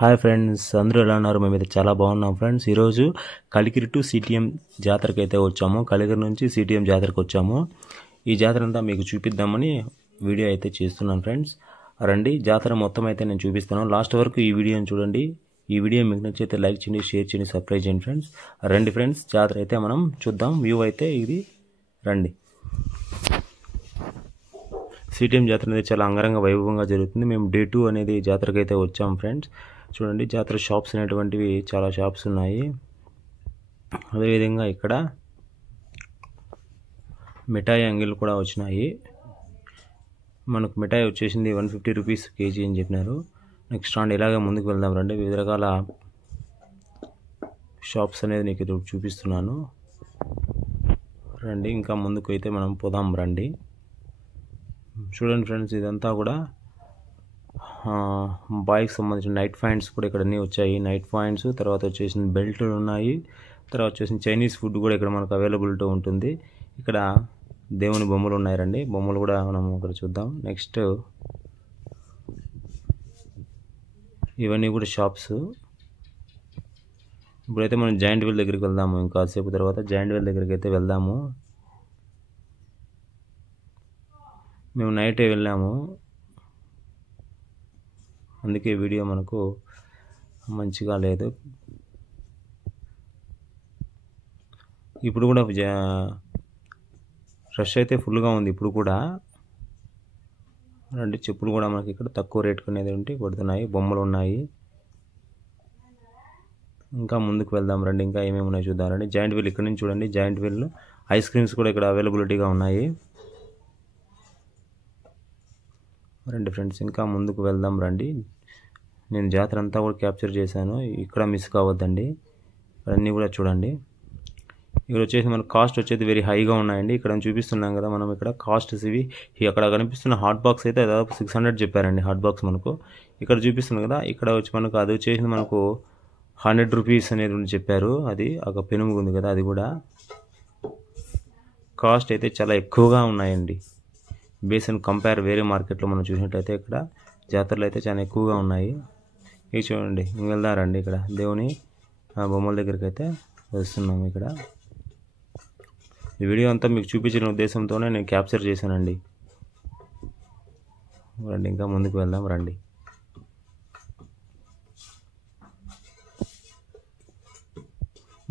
Hi friends, అందరూ ఎలా ఉన్నారు? మేమైతే చాలా బాగున్నాం ఫ్రెండ్స్. ఈరోజు కలికిరి టు సిటిఎం జాతరకి అయితే వచ్చాము. కలికిరి నుంచి సిటిఎం జాతరకు వచ్చాము. ఈ జాతర అంతా మీకు చూపిద్దామని వీడియో అయితే చేస్తున్నాను ఫ్రెండ్స్. రండి, జాతర మొత్తం అయితే నేను చూపిస్తాను. లాస్ట్ వరకు ఈ వీడియోని చూడండి. ఈ వీడియో మీకు నచ్చితే లైక్ చేయండి, షేర్ చేయండి, సబ్స్క్రైబ్ చేయండి ఫ్రెండ్స్. రండి ఫ్రెండ్స్, జాతర అయితే మనం చూద్దాం. వ్యూ అయితే ఇది. రండి. సిటిఎం జాతర అనేది చాలా అంగరంగ వైభవంగా జరుగుతుంది. మేము డే 2 అనేది జాతరకి అయితే వచ్చాం ఫ్రెండ్స్. చూడండి, జాతర షాప్స్ అనేటువంటివి చాలా షాప్స్ ఉన్నాయి. అదేవిధంగా ఇక్కడ మిఠాయి అంగిళ్ళు కూడా వచ్చినాయి. మనకు మిఠాయి వచ్చేసింది 150 రూపీస్ కేజీ అని చెప్పినారు. నెక్స్ట్ రాండి, ఇలాగే ముందుకు వెళ్దాం రండి. వివిధ రకాల షాప్స్ అనేది నీకు ఇది చూపిస్తున్నాను. రండి, ఇంకా ముందుకు అయితే మనం పోదాం రండి. చూడండి ఫ్రెండ్స్, ఇదంతా కూడా బాయ్కి సంబంధించిన నైట్ పాయింట్స్ కూడా ఇక్కడ అన్నీ వచ్చాయి. నైట్ పాయింట్స్, తర్వాత వచ్చేసిన బెల్ట్లు ఉన్నాయి. తర్వాత వచ్చేసిన చైనీస్ ఫుడ్ కూడా ఇక్కడ మనకు అవైలబిలిటీ ఉంటుంది. ఇక్కడ దేవుని బొమ్మలు ఉన్నాయి రండి, బొమ్మలు కూడా మనం ఇక్కడ చూద్దాం. నెక్స్ట్ ఇవన్నీ కూడా షాప్స్. ఇప్పుడైతే మనం జాయింట్ వీల్ దగ్గరికి వెళ్దాము. ఇంకాసేపు తర్వాత జాయింట్ వీల్ దగ్గరికి అయితే వెళ్దాము. మేము నైటే వెళ్ళాము, అందుకే వీడియో మనకు మంచిగా లేదు. ఇప్పుడు కూడా రష్ అయితే ఫుల్గా ఉంది ఇప్పుడు కూడా. రండి, చెప్పులు కూడా మనకి ఇక్కడ తక్కువ రేటుకు అనేది ఉంటే పడుతున్నాయి. బొమ్మలు ఉన్నాయి. ఇంకా ముందుకు వెళ్దాం రండి. ఇంకా ఏమేమి ఉన్నాయి చూద్దాం రండి. జాయింట్ వీల్ ఇక్కడ నుంచి చూడండి. జాయింట్ వీల్ ఐస్ క్రీమ్స్ కూడా ఇక్కడ అవైలబిలిటీగా ఉన్నాయి. రండి ఫ్రెండ్స్, ఇంకా ముందుకు వెళ్దాం రండి. నేను జాతర అంతా కూడా క్యాప్చర్ చేశాను, ఇక్కడ మిస్ కావద్దండి. అన్నీ కూడా చూడండి. ఇక్కడ వచ్చేసి మన కాస్ట్ వచ్చేది వెరీ హైగా ఉన్నాయండి. ఇక్కడ చూపిస్తున్నాం కదా మనం, ఇక్కడ కాస్ట్స్ ఇవి. అక్కడ కనిపిస్తున్న హాట్ బాక్స్ అయితే దాదాపు 600 చెప్పారండి. హాట్ బాక్స్ మనకు ఇక్కడ చూపిస్తుంది కదా. ఇక్కడ వచ్చి మనకు అది వచ్చేసి మనకు 100 రూపీస్ అనేది చెప్పారు. అది ఒక పెనుము ఉంది కదా, అది కూడా కాస్ట్ అయితే చాలా ఎక్కువగా ఉన్నాయండి. బేస్ అండ్ కంపేర్ వేరే మార్కెట్లో మనం చూసినట్టయితే ఇక్కడ జాతరలు అయితే చాలా ఎక్కువగా ఉన్నాయి. ఇవి చూడండి, వెళ్దారండి. ఇక్కడ దేవుని బొమ్మల దగ్గరికి అయితే వస్తున్నాము. ఇక్కడ ఈ వీడియో అంతా మీకు చూపించిన ఉద్దేశంతోనే నేను క్యాప్చర్ చేశానండి. రండి, ఇంకా ముందుకు వెళ్దాం రండి.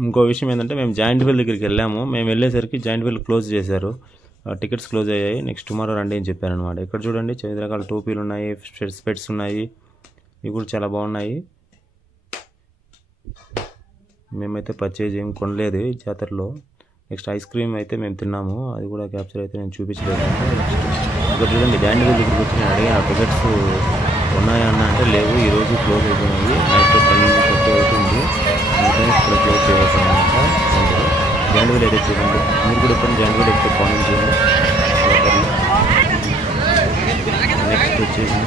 ఇంకో విషయం ఏంటంటే, మేము జాయింట్ వీల్ దగ్గరికి వెళ్ళాము. మేము వెళ్ళేసరికి జాయింట్ వీల్ క్లోజ్ చేశారు, టికెట్స్ క్లోజ్ అయ్యాయి. నెక్స్ట్ టుమారో రండి అని చెప్పారు అనమాట. ఇక్కడ చూడండి, చాలా రకాల టోపీలు ఉన్నాయి, స్పెట్స్ ఉన్నాయి. ఇవి కూడా చాలా బాగున్నాయి. మేమైతే పర్చేజ్ ఏం కొనలేదు ఈ జాతరలో. నెక్స్ట్ ఐస్ క్రీమ్ అయితే మేము తిన్నాము, అది కూడా క్యాప్చర్ అయితే నేను చూపించలేదు. ఇక్కడ చూడండి, జాయింట్ వీల్ దగ్గరికి వచ్చి నేను అడిగిన టికెట్స్ ఉన్నాయా అన్న అంటే లేవు, ఈరోజు క్లోజ్ అయిపోయినాయి. నైట్ 10:30 అవుతుంది, అందుకని ఇక్కడ క్లోజ్ చేయవచ్చు అనమాట. జాయింట్ వీల్ అయితే చూడండి, మీరు కూడా ఇప్పుడు జాయింట్ వీల్ అయితే కామెంట్ చేయండి. నెక్స్ట్ వచ్చేసి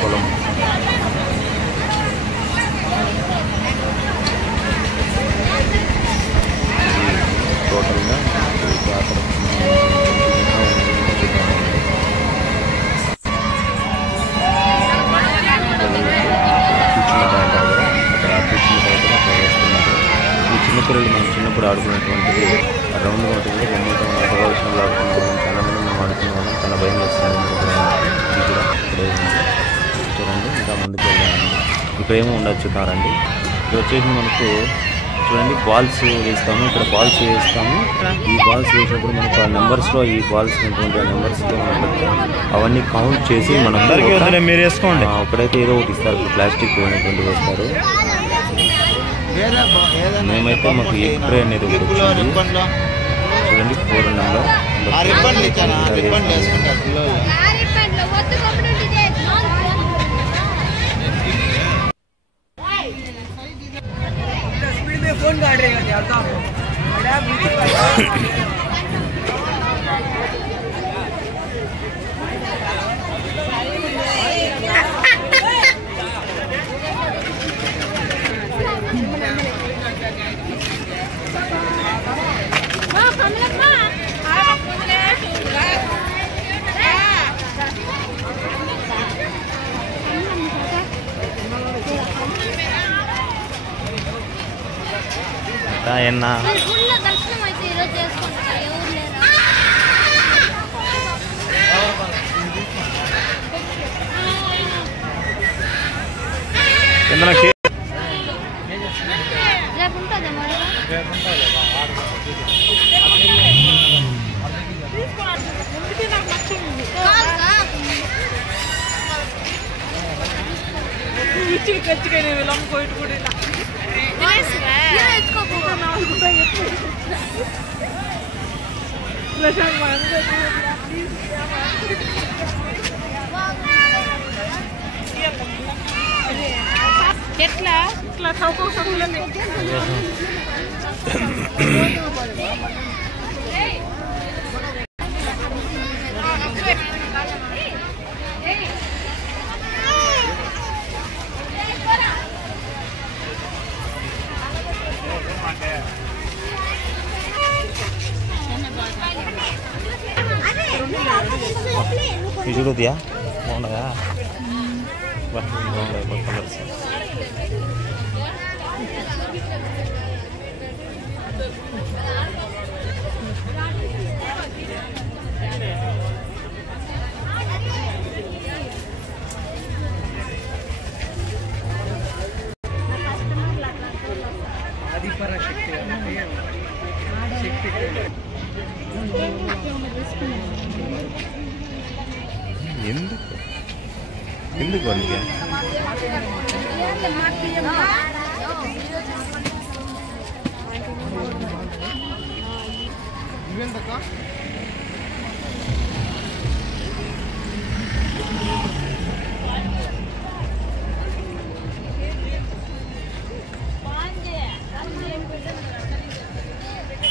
పొలం. టోటల్గా జాతర చిన్నపిల్లలు మనం చిన్నప్పుడు ఆడుకున్నటువంటిది రౌండ్గా ఉంటుంది. బొమ్మలతో మనం ఆటవాల్సిన ఆడుకున్నాం. చాలా మంది మనం ఆడుకున్నాం. చాలా భయం వేస్తుంది. ఇది కూడా ఇక్కడే చూడండి. ఇంకా ముందుకు వెళ్ళామండి. ఇక్కడ ఏమో ఉండదు చూద్దారండి. ఇక్కడ వచ్చేసి మనకు చూడండి, బాల్స్ వేస్తాము. ఇక్కడ బాల్స్ వేస్తాము. ఈ బాల్స్ వేసినప్పుడు మనకు ఆ నెంబర్స్లో, ఈ బాల్స్ ఉన్నటువంటి ఆ నెంబర్స్లో మనకు అవన్నీ కౌంట్ చేసి మనం మీరు వేసుకోండి. ఒకడైతే ఏదో ఒకటి ఇస్తారు, ప్లాస్టిక్ అనేటువంటి వేస్తారు. మేమైతే మాకు ఎగ్ ట్రే అనేది ఒకటి వచ్చింది. చూడండి, 4 నెంబర్ फोन काट रहे हैं यार साहब। ఎన్నా ఎట్లా ఇట్లా చౌక ఇది చూడదియా బాగుండదా బాగుండదు కలర్స్ ఎందుకు అందుకే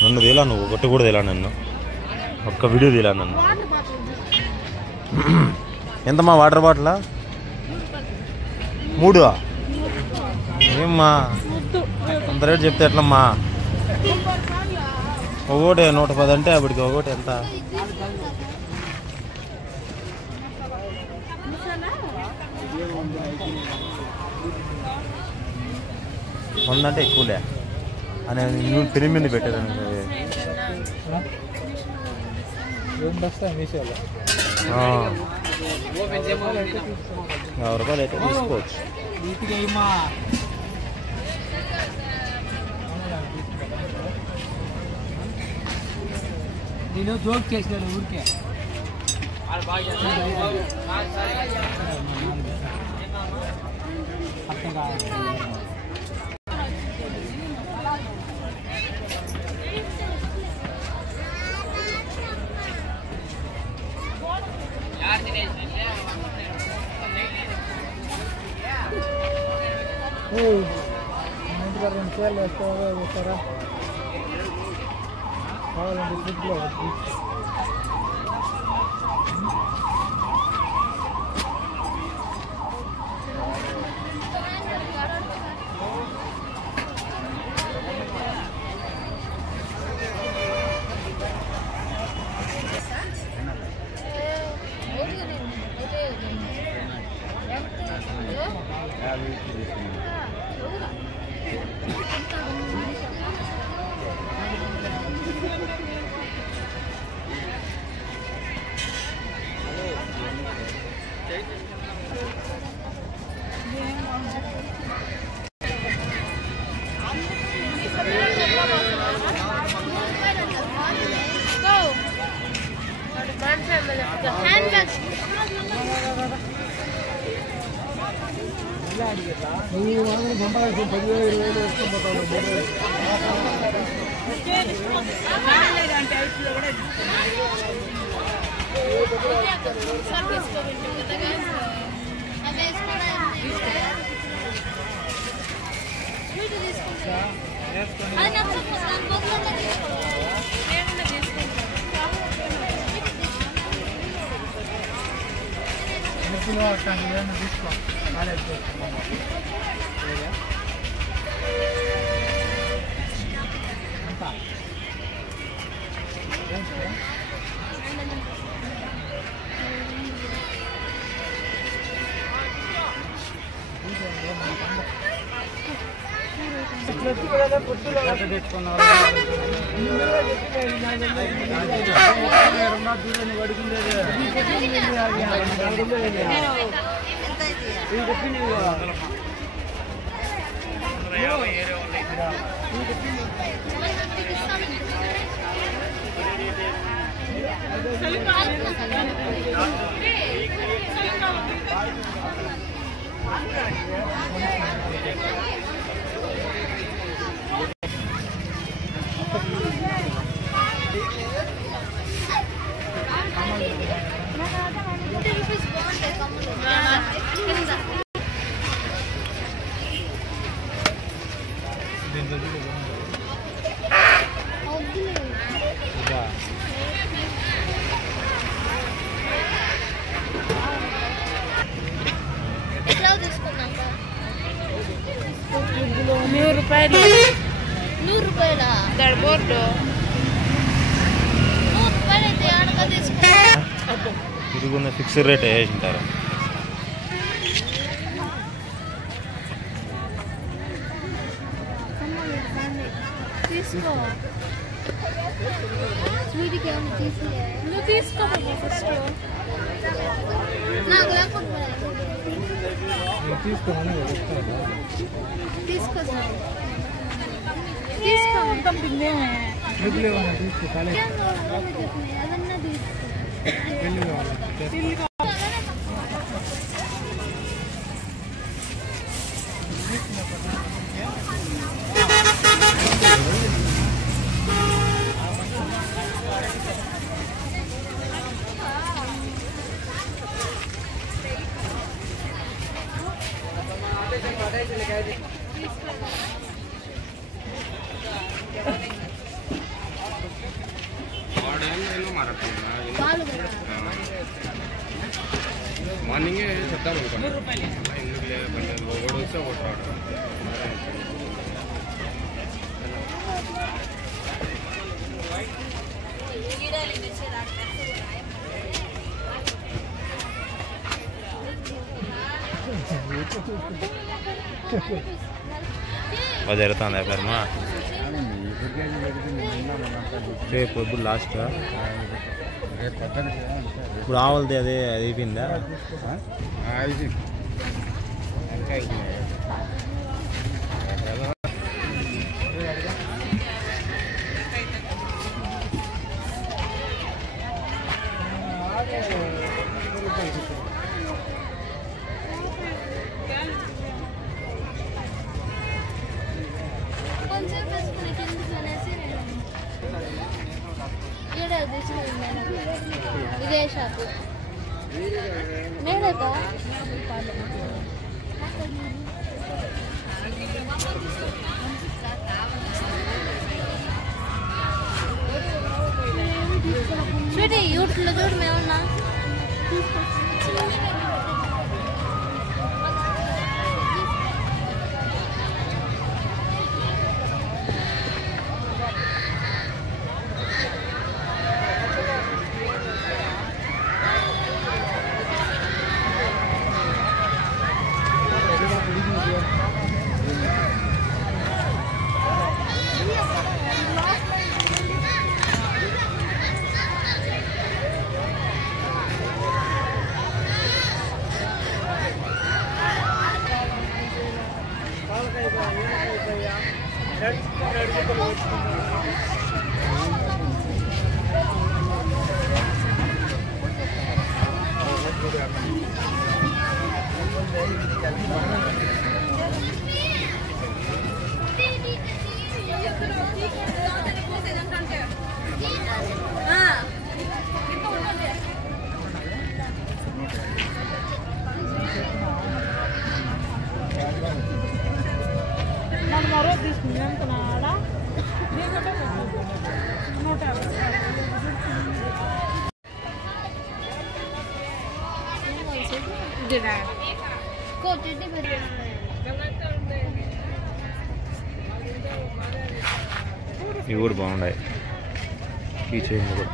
నన్ను తీలా నువ్వు ఒకటి కూడా తీలా నన్ను ఒక్క వీడియో తీలా నన్ను ఎంతమ్మా వాటర్ బాటిలా 3 ఏమ్మా అంత రేటు చెప్తే ఎట్లమ్మా ఒకటి 110 అంటే అప్పటికి ఒకటి ఎంత వందంటే ఎక్కువలే అని నువ్వు పెరిగి మీద పెట్టాను రూపాయలు అయితే తీసుకోవచ్చు నేను జోక్ చేసినాను ఊరికే అట్టగా ఇంటికాడ 2 చీరలు వేస్తారా కావాలంటే ఫ్రిడ్జ్లో వచ్చి ₹100 ₹100 బోర్డు ₹100 అయితే ఆడక తీసుకున్నా ఇదిగున్న ఫిక్స్డ్ రేట్ వేసింటారు. తీసుకో స్వీట్కి ఏమైనా తీసిలే నువ్వు తీసుకోమమ్మా ఫస్ట్ నాకు లేకపోతే తీసుకో తీసుకో పంపిందే తీసుకో కాలేజ్ అదన్నా తీసుకో మార్నింగ్ చెప్తాం అనుకోండి ఒకటి వస్తే ఒకటి రావడం 10 జరుగుతుంది వ్యాపారమా రేపు ఇప్పుడు లాస్ట్ ఇప్పుడు ఆవులది అది అయిపోయిందా ఇదే షాపు మేడక చూడు యూట్యూబ్లో చూడు మేమన్నా మరో తీసుకున్నాడా 150 ఇవి కూడా బాగున్నాయి ఈ చైన్ కూడా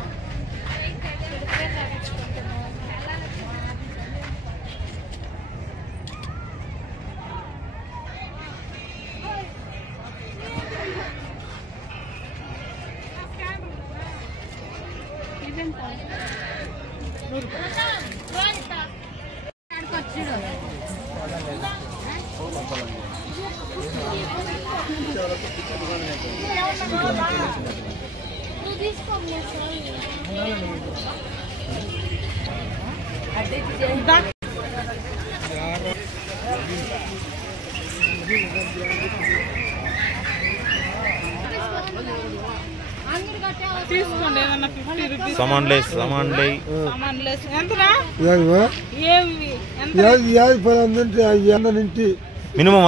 తీసుకోండి ఏమన్నా 50 రూపీస్ సామాన్ లేస్ ఎంతరా మినిమం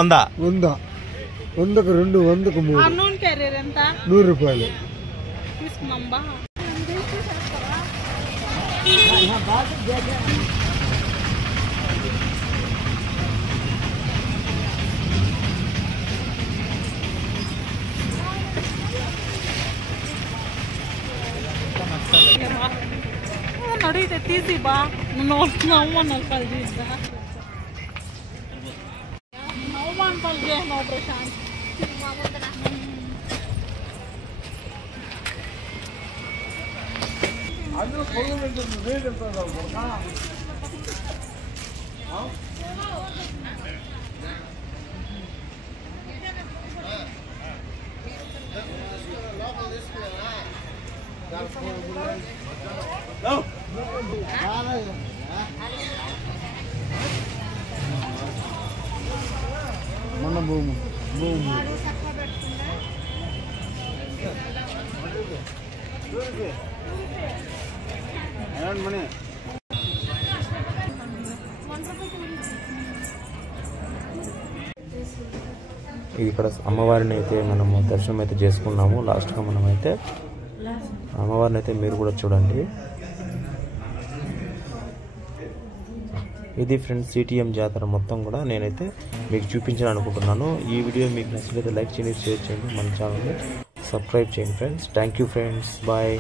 100కు 2 100కు 3 నూనె క్యారియర్ ఎంత 100 రూపాయలు తీసుకున్నాం బా అడిగితే తీసి బా నవ్వను కలిసి నవ్వను కలిసి ప్రశాంత్ మన భూమి ఇది ఇక్కడ అమ్మవారిని అయితే మనము దర్శనం అయితే చేసుకున్నాము. లాస్ట్గా మనం అయితే అమ్మవారిని అయితే మీరు కూడా చూడండి. ఇది ఫ్రెండ్స్ సిటిఎం జాతర మొత్తం కూడా నేనైతే మీకు చూపించాలని అనుకుంటున్నాను. ఈ వీడియో మీకు నచ్చినట్లయితే లైక్ చేయండి, షేర్ చేయండి, మన ఛానల్ని సబ్స్క్రైబ్ చేయండి friends. Thank you friends, bye.